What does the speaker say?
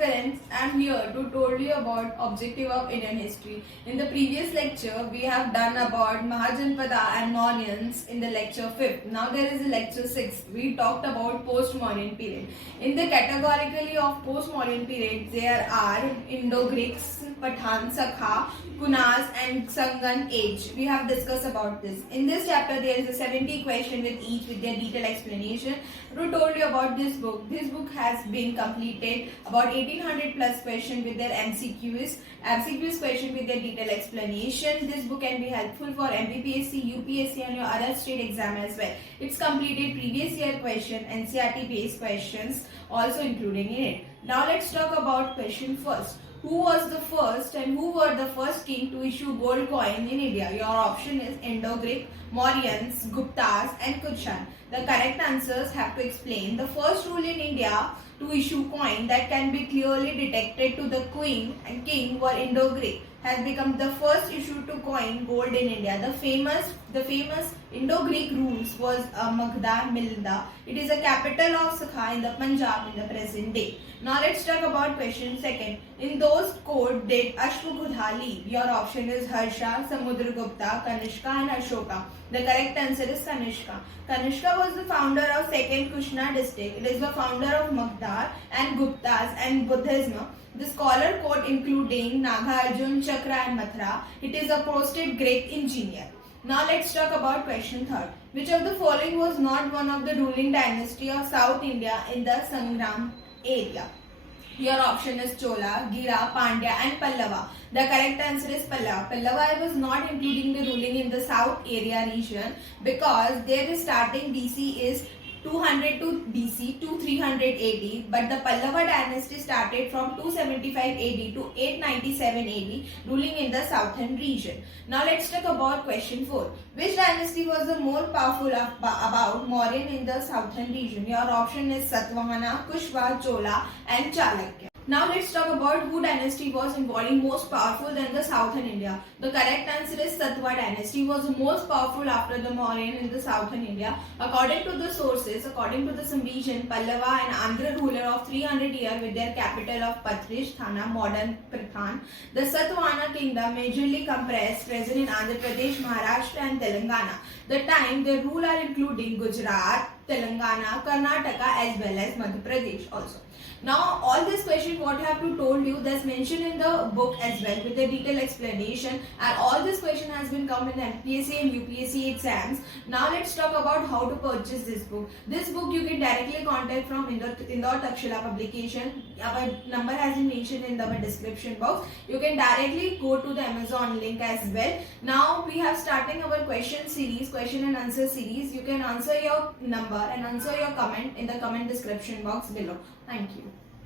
friends, I'm here to tell you about objective of Indian history. In the previous lecture, we have done about Mahajanpada and Mauryans in the lecture 5th. Now there is a lecture 6. We talked about post-Mauryan period. In the categorically of post-Mauryan period, there are Indo-Greeks, Pathan, Sakha, Kunas and Sangan age. We have discussed about this. In this chapter, there is a 70 question with each with their detailed explanation. I told you about this book. This book has been completed about 1800 plus question with their MCQs question with their detailed explanation. This book can be helpful for MPPSC, UPSC and your other state exam as well. It's completed previous year question, NCERT based questions also including in it. Now let's talk about question first. Who was the first and who were the first king to issue gold coin in India? Your option is Indo-Greek, Mauryans, Guptas and Kushan. The correct answers have to explain. The first rule in India to issue coin that can be clearly detected to the queen and king were Indo-Greek has become the first issue to coin gold in India. The famous Indo-Greek rules was Maghda Milda. It is a capital of Sakha in the Punjab in the present day. Now let's talk about question second. In those court did Ashwagandha lead? Your option is Harsha, Samudragupta, Kanishka and Ashoka. The correct answer is Kanishka. Kanishka was the founder of second Kushna district. It is the founder of Magdar and Guptas and Buddhism. The scholar court including Nagarjuna, Chakra and Mathura. It is a posted Greek engineer. Now let's talk about question third. Which of the following was not one of the ruling dynasty of South India in the Sangram area? Your option is Chola, Gira, Pandya and Pallava. The correct answer is Pallava. Pallava was not including the ruling in the South area region because their starting BC is 200 to BC to 300 AD, but the Pallava dynasty started from 275 AD to 897 AD, ruling in the southern region. Now let's talk about question 4. Which dynasty was the more powerful about Mauryan in the southern region? Your option is Satvahana, Kushwa, Chola and Chalukya. Now let's talk about who dynasty was involving most powerful than the southern India. The correct answer is Satwa dynasty was the most powerful after the Mauryan in the southern India. According to the sources, according to the Sambhijan, Pallava and Andhra ruler of 300 years with their capital of Patrish Thana, modern Prathan. The Satvana kingdom majorly comprised present in Andhra Pradesh, Maharashtra and Telangana. The time they rule are including Gujarat, Telangana, Karnataka as well as Madhya Pradesh also. Now all this question what I have to told you that's mentioned in the book as well with the detailed explanation, and all this question has been come in MPSC and UPSC exams. Now let's talk about how to purchase this book. This book you can directly contact from Indore Takshila publication. Our number has been mentioned in the description box. You can directly go to the Amazon link as well. Now we have starting our question and answer series. You can answer your number and answer your comment in the comment description box below. Thank you.